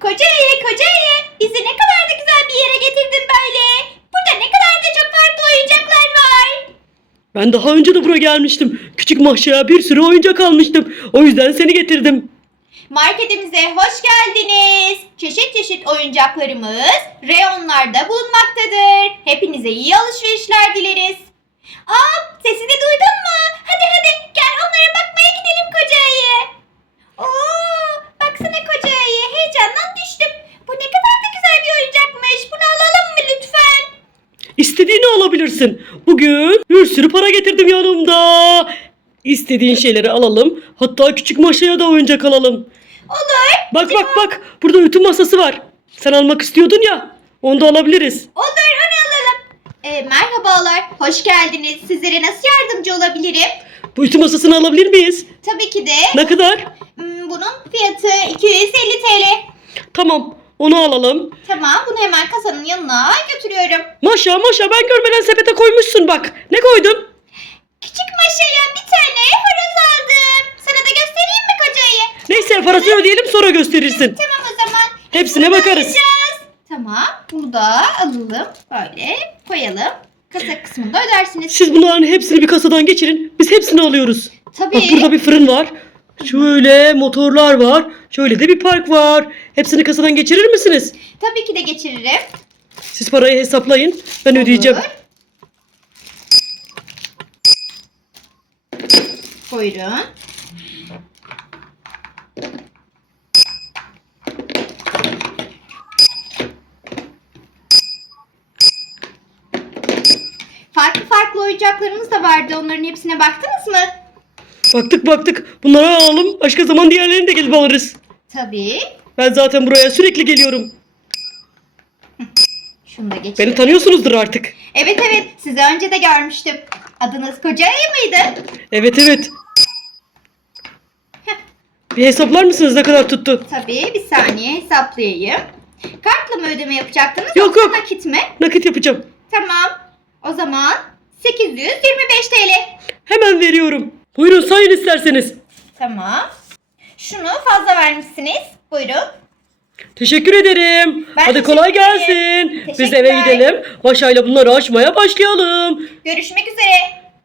Koca ayı, koca ayı. Bizi ne kadar da güzel bir yere getirdin böyle. Burada ne kadar da çok farklı oyuncaklar var. Ben daha önce de buraya gelmiştim. Küçük mahşaya bir sürü oyuncak almıştım. O yüzden seni getirdim. Marketimize hoş geldiniz. Çeşit çeşit oyuncaklarımız reyonlarda bulunmaktadır. Hepinize iyi alışverişler dileriz. Aa, sesini duydun alabilirsin. Bugün bir sürü para getirdim yanımda. İstediğin şeyleri alalım. Hatta küçük maşaya da oyuncak alalım. Olur. Bak bak bak. Burada ütü masası var. Sen almak istiyordun ya. Onu da alabiliriz. Olur onu alalım. Ee, merhabalar, hoş geldiniz. Sizlere nasıl yardımcı olabilirim? Bu ütü masasını alabilir miyiz? Tabii ki de Ne kadar? Hmm, Bunun fiyatı 250 TL. Tamam. Onu alalım. Tamam bunu hemen kasanın yanına götürüyorum. Maşa maşa ben görmeden sepete koymuşsun bak. Ne koydun? Küçük maşaya bir tane horoz aldım. Sana da göstereyim mi kocayı? Neyse parasını ödeyelim sonra gösterirsin. Tamam o zaman. Hepsine Bunu bakarız. alacağız. Tamam bunu da alalım. Böyle koyalım. Kasa kısmında ödersiniz. Siz bunların hepsini bir kasadan geçirin. Biz hepsini alıyoruz. Tabii. Bak burada bir fırın var. Şöyle motorlar var. Şöyle de bir park var. Hepsini kasadan geçirir misiniz? Tabii ki de geçiririm. Siz parayı hesaplayın. Ben ödeyeceğim. Olur. Buyurun. Farklı farklı oyuncaklarımız da vardı. Onların hepsine baktınız mı? Baktık baktık. Bunları alalım. Başka zaman diğerlerini de gelip alırız. Tabii. Ben zaten buraya sürekli geliyorum. Şunu da geçelim. Beni tanıyorsunuzdur artık. Evet evet. Sizi önce de görmüştüm. Adınız Koca Ayı mıydı? Evet evet. Bir hesaplar mısınız ne kadar tuttu? Tabii. Bir saniye hesaplayayım. Kartla mı ödeme yapacaktınız? Yok, yoksa yok. Nakit mi? Nakit yapacağım. Tamam. O zaman 825 TL. Hemen veriyorum. Buyurun sayın isterseniz. Tamam. Şunu fazla vermişsiniz. Buyurun. Teşekkür ederim. Ben Hadi kolay teşekkür ederim. gelsin. Biz eve gidelim. Maşayla bunları açmaya başlayalım. Görüşmek üzere.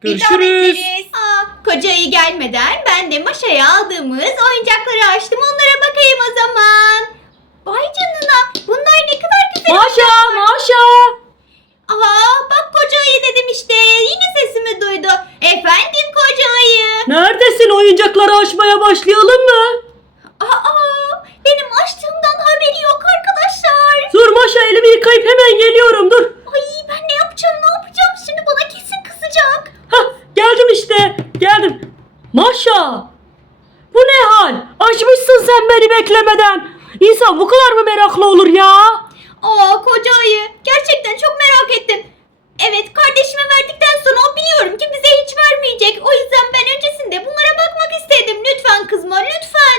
Bir daha Görüşürüz. Aa, koca ayı gelmeden ben de Maşa'ya aldığımız oyuncakları açtım. Onlara bakayım o zaman. Vay canına. Bunlar ne kadar güzel. Maşa, Maşa. Aa, bak koca ayı dedim işte. Yine sesimi duydu. Efendim koca. Neredesin? Oyuncakları açmaya başlayalım mı? Aa, benim açtığımdan haberi yok arkadaşlar. Dur Maşa elimi yıkayıp hemen geliyorum dur. Ay ben ne yapacağım ne yapacağım şimdi bana kesin kızacak. Hah geldim işte. Geldim. Maşa. Bu ne hal? Açmışsın sen beni beklemeden. İnsan bu kadar mı meraklı olur ya? Aa koca ayı gerçekten çok merak ettim. Evet kardeşime verdikten sonra o biliyorum ki bize hiç vermeyecek. O yüzden ben öncesinde bunlara bakmak istedim. Lütfen kızma lütfen.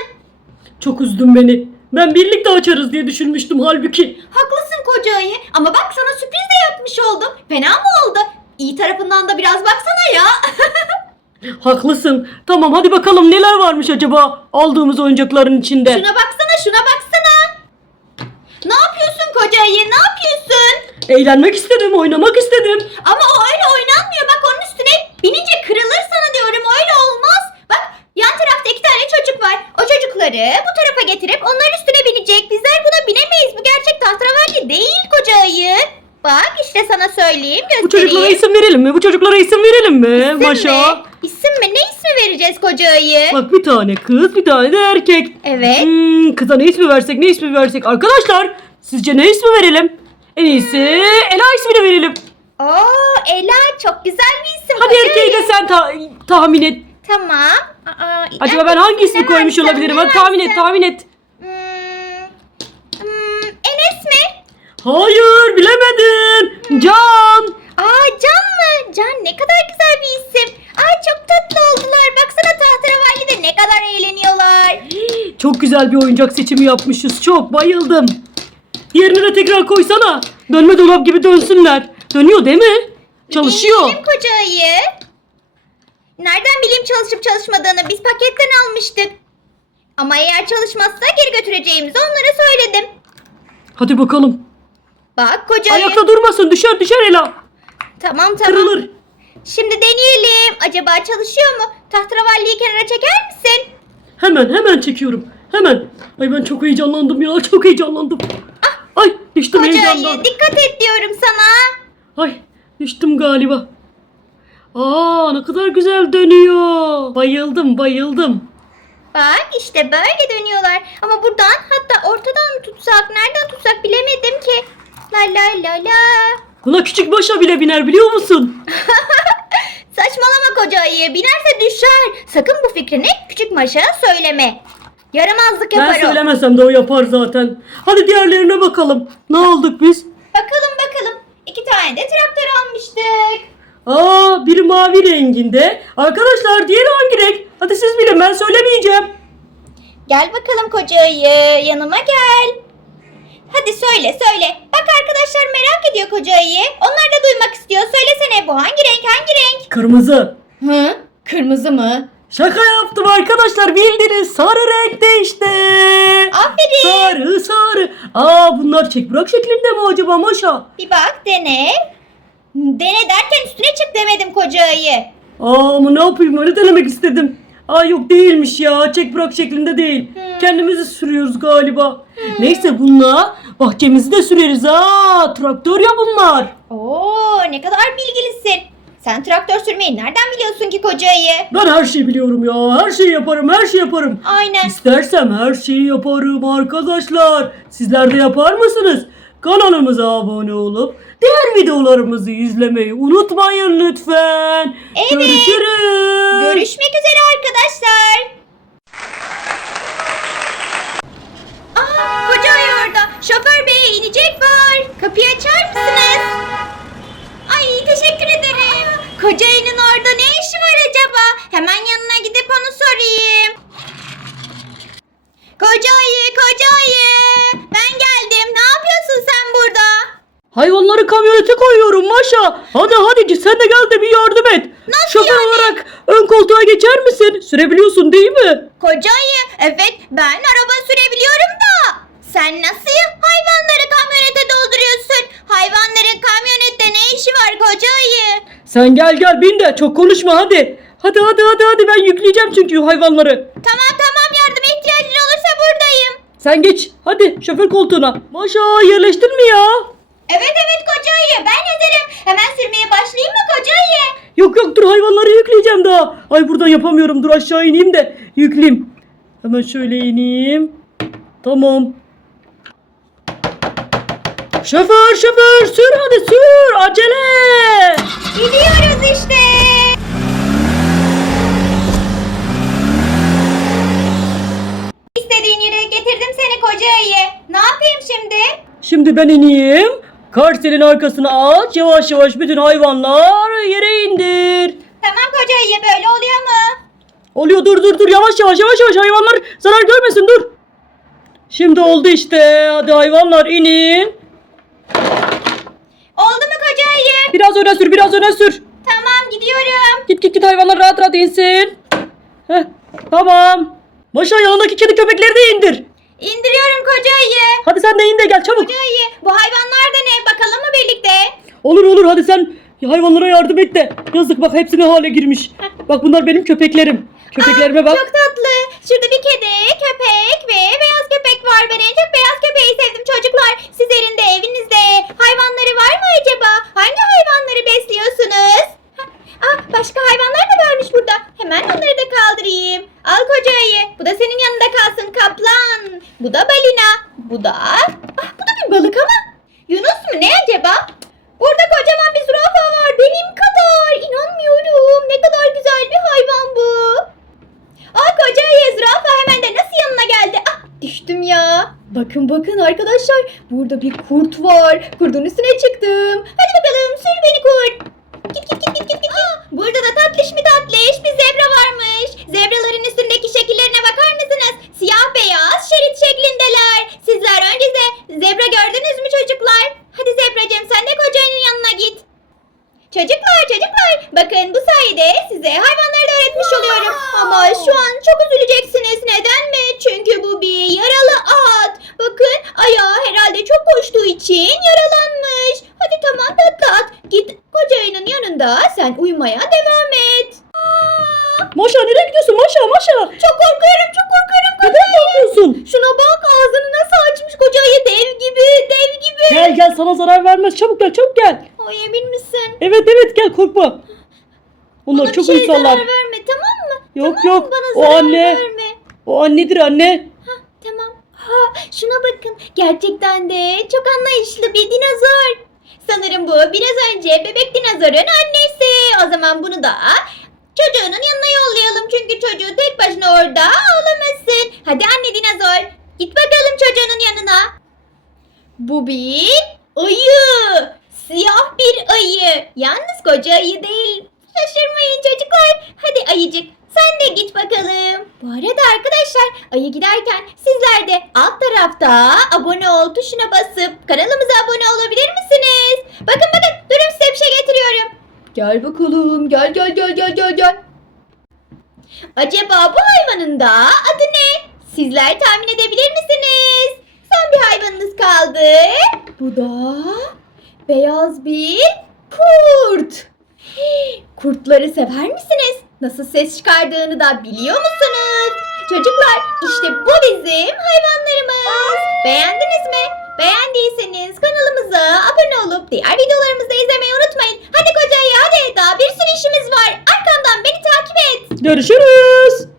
Çok üzdün beni. Ben birlikte açarız diye düşünmüştüm halbuki. Haklısın koca ayı ama bak sana sürpriz de yapmış oldum. Fena mı oldu? İyi tarafından da biraz baksana ya. Haklısın. Tamam hadi bakalım neler varmış acaba aldığımız oyuncakların içinde. şuna baksana şuna baksana. Ne yapıyorsun koca ayı ne yapıyorsun? Eğlenmek istedim, oynamak istedim. Ama o öyle oynanmıyor. Bak onun üstüne binince kırılır sana diyorum. Öyle olmaz. Bak yan tarafta iki tane çocuk var. O çocukları bu tarafa getirip onların üstüne binecek. Bizler buna binemeyiz. Bu gerçek tahtravalli değil koca ayı. Bak işte sana söyleyeyim Bu çocuklara göstereyim. isim verelim mi? Bu çocuklara isim verelim mi? İsim Maşa. mi? İsim mi? Ne ismi vereceğiz koca ayı? Bak bir tane kız, bir tane de erkek. Evet. Hmm, kıza ne ismi versek, ne ismi versek? Arkadaşlar, sizce ne ismi verelim? En iyisi Ela ismini verelim. Oo Ela çok güzel bir isim. Hadi erkeği de sen ta- tahmin et. Tamam. Aa, Acaba ben hangi ismi koymuş olabilirim? Hadi tahmin et, tahmin et. Hmm, hmm, Enes mi? Hayır, bilemedin. Can. Aa Can mı? Can ne kadar güzel bir isim. Aa çok tatlı oldular. Baksana tahterevallide ne kadar eğleniyorlar. Çok güzel bir oyuncak seçimi yapmışız. Çok bayıldım. Yerine de tekrar koysana. Dönme dolap gibi dönsünler. Dönüyor değil mi? Çalışıyor. Benim koca ayı. Nereden bileyim çalışıp çalışmadığını? Biz paketten almıştık. Ama eğer çalışmazsa geri götüreceğimizi onlara söyledim. Hadi bakalım. Bak koca ayı. Ayakta durmasın düşer düşer Ela. Tamam tamam. Kırılır. Şimdi deneyelim. Acaba çalışıyor mu? Tahterevalliyi kenara çeker misin? Hemen hemen çekiyorum. Hemen. Ay ben çok heyecanlandım ya çok heyecanlandım. Düştüm Koca heyecandan. ayı dikkat et diyorum sana. Ay düştüm galiba. Aa ne kadar güzel dönüyor. Bayıldım bayıldım. Bak işte böyle dönüyorlar. Ama buradan hatta ortadan mı tutsak, nereden tutsak bilemedim ki. La la la la. Buna küçük başa bile biner biliyor musun? Saçmalama koca ayı. Binerse düşer. Sakın bu fikrini küçük maşaya söyleme. Yaramazlık Ben yapar o. söylemesem de o yapar zaten. Hadi diğerlerine bakalım. Ne aldık biz? Bakalım bakalım. İki tane de traktör almıştık. Aa biri mavi renginde. Arkadaşlar diğeri hangi renk? Hadi siz bilin ben söylemeyeceğim. Gel bakalım koca ayı. Yanıma gel. Hadi söyle söyle. Bak arkadaşlar merak ediyor koca ayı. Onlar da duymak istiyor. Söylesene bu hangi renk hangi renk? Kırmızı. Hı? Kırmızı mı? Şaka yaptım arkadaşlar bildiniz sarı renkte işte. Aferin. Sarı sarı. Aa bunlar çek bırak şeklinde mi acaba Maşa? Bir bak dene. Dene derken üstüne çık demedim koca ayı. Aa ama ne yapayım öyle denemek istedim. Aa yok değilmiş ya çek bırak şeklinde değil. Hmm. Kendimizi sürüyoruz galiba. Neyse bununla bahçemizi de süreriz ha. Traktör ya bunlar. Oo ne kadar bilgilisin. Sen traktör sürmeyi nereden biliyorsun ki koca ayı? Ben her şeyi biliyorum ya. Her şeyi yaparım her şeyi yaparım. Aynen. İstersem her şeyi yaparım arkadaşlar. Sizler de yapar mısınız? Kanalımıza abone olup diğer videolarımızı izlemeyi unutmayın lütfen. Evet. Görüşürüz. Görüşmek üzere arkadaşlar. Aa koca ayı orada. Şoför bey inecek var. Kapıyı açar mısınız? Ay teşekkür ederim. Koca ayının orada ne işi var acaba? Hemen yanına gidip onu sorayım. Koca ayı, koca ayı. Ben geldim. Ne yapıyorsun sen burada? Hayvanları kamyonete koyuyorum Maşa. Hadi hadi sen de gel de bir yardım et. Nasıl Şoför yani? olarak ön koltuğa geçer misin? Sürebiliyorsun değil mi? Koca ayı, evet ben araba sürebiliyorum da. Sen nasıl hayvanları kamyonete dolduruyorsun? Hayvanların kamyonette ne işi var koca ayı? Sen gel gel bin de çok konuşma hadi. Hadi hadi hadi hadi ben yükleyeceğim çünkü hayvanları. Tamam tamam yardıma ihtiyacın olursa buradayım. Sen geç hadi şoför koltuğuna. Maşa yerleştin mi ya? Evet evet koca ayı ben hazırım. Hemen sürmeye başlayayım mı koca ayı? Yok yok dur hayvanları yükleyeceğim daha. Ay buradan yapamıyorum dur aşağı ineyim de yükleyeyim. Hemen şöyle ineyim. Tamam. Şoför şoför sür hadi sür acele. Gidiyoruz işte. İstediğin yere getirdim seni koca ayı. Ne yapayım şimdi? Şimdi ben ineyim. Karselin arkasına aç yavaş yavaş bütün hayvanlar yere indir. Tamam koca ayı böyle oluyor mu? Oluyor dur dur dur yavaş yavaş yavaş yavaş hayvanlar zarar görmesin dur. Şimdi oldu işte hadi hayvanlar inin. Oldu mu koca ayı? Biraz öne sür biraz öne sür. Tamam gidiyorum. Git git git hayvanlar rahat rahat insin. Heh, tamam. Maşa yanındaki kedi köpekleri de indir. İndiriyorum koca ayı. Hadi sen de in de gel çabuk. Koca ayı bu hayvanlar da ne birlikte? Olur olur hadi sen hayvanlara yardım et de. Yazık bak hepsi ne hale girmiş. Bak bunlar benim köpeklerim. Köpeklerime Aa, bak. Çok tatlı. Şurada bir kedi, köpek ve beyaz köpek var. Ben en çok beyaz köpeği sevdim çocuklar. Sizlerin de evinizde hayvanları var mı acaba? Hangi hayvanları besliyorsunuz? Aa, başka hayvanlar da varmış burada. Hemen onları da kaldırayım. Al koca ayı. Bu da senin yanında kalsın kaplan. Bu da balina. Bu da... Ah, bu da bir balık ama. Yunus mu ne acaba? Burada kocaman bir zürafa var. Benim kadar. İnanmıyorum. Ne kadar güzel bir hayvan bu. Aa koca ayı zürafa hemen de nasıl yanına geldi? Ah düştüm ya. Bakın bakın arkadaşlar. Burada bir kurt var. Kurdun üstüne çıktım. Hadi bakalım sür beni kurt. Git git git git git git. Aa, burada da tatlış mı tatlış bir zebra varmış. Zebraların üstündeki şekillerine bakar mısınız? Siyah beyaz şerit şeklindeler. Sizler önce de zebra gördünüz mü çocuklar? Hadi Zebracığım sen de kocanın yanına git. Çocuklar çocuklar bakın bu sayede size hayvanları da öğretmiş wow. oluyorum. Ama şu an çok üzüleceksiniz. Neden mi? Çünkü bu bir yaralı at. Bakın ayağı herhalde çok koştuğu için yaralanmış. Hadi tamam tatlı at. Git kocayının yanında sen uyumaya devam et. Maşa nereye gidiyorsun Maşa Maşa? Çok korkuyorum çok korkuyorum. Neden korkuyorsun? Sana zarar vermez. Çabuk gel çabuk gel. Ay emin misin? Evet evet gel korkma. Onlar Bana çok bir şey zarar verme tamam mı? Yok Tamam mı? yok. Bana O zarar anne. verme. O annedir anne. Tamam. Ha, şuna bakın. Gerçekten de çok anlayışlı bir dinozor. Sanırım bu biraz önce bebek dinozorun annesi. O zaman bunu da çocuğunun yanına yollayalım. Çünkü çocuğu tek başına orada ağlamasın. Hadi anne dinozor. Git bakalım çocuğunun yanına. Bu bir ayı. Siyah bir ayı. Yalnız koca ayı değil. Şaşırmayın çocuklar. Hadi ayıcık sen de git bakalım. Bu arada arkadaşlar ayı giderken sizler de alt tarafta abone ol tuşuna basıp kanalımıza abone olabilir misiniz? Bakın bakın durun size bir şey getiriyorum. Gel bakalım gel gel gel gel gel gel. Acaba bu hayvanın da adı ne? Sizler tahmin edebilir misiniz? Son bir hayvanınız kaldı. Bu da beyaz bir kurt. Kurtları sever misiniz? Nasıl ses çıkardığını da biliyor musunuz? Çocuklar işte bu bizim hayvanlarımız. Beğendiniz mi? Beğendiyseniz kanalımıza abone olup diğer videolarımızı da izlemeyi unutmayın. Hadi kocayı hadi daha bir sürü işimiz var. Arkamdan beni takip et. Görüşürüz.